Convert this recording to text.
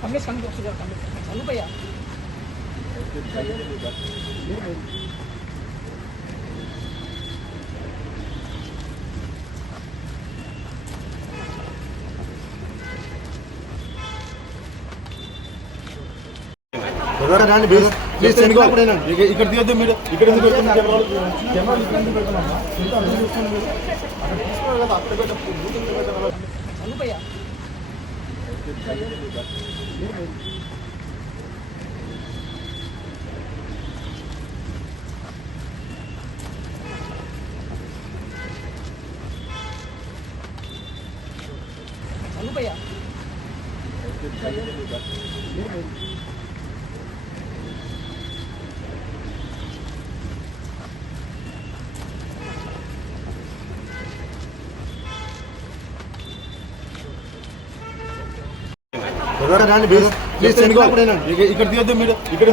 కమ్మేసి కమ్మి ఒకసారి కమ్మేసి చదువుపోయా రండి ప్లీజ్ ప్లీజ్ ఇక్కడ ఇక్కడ దిగద్దు మీరు ఇక్కడ ఎందుకు పెడుతున్నారు కెమెరాలు కెమెరాలు ఇక్కడ ఎందుకు పెడుతున్నామా ఇంత అందరూ చూస్తున్నారు మీరు అక్కడ తీసుకోవాలి కదా అక్కడ పెట్టు యూట్యూబ్ పెట్టాలి Ano ba yan? ఇక్కడ మీరు ఇక్కడ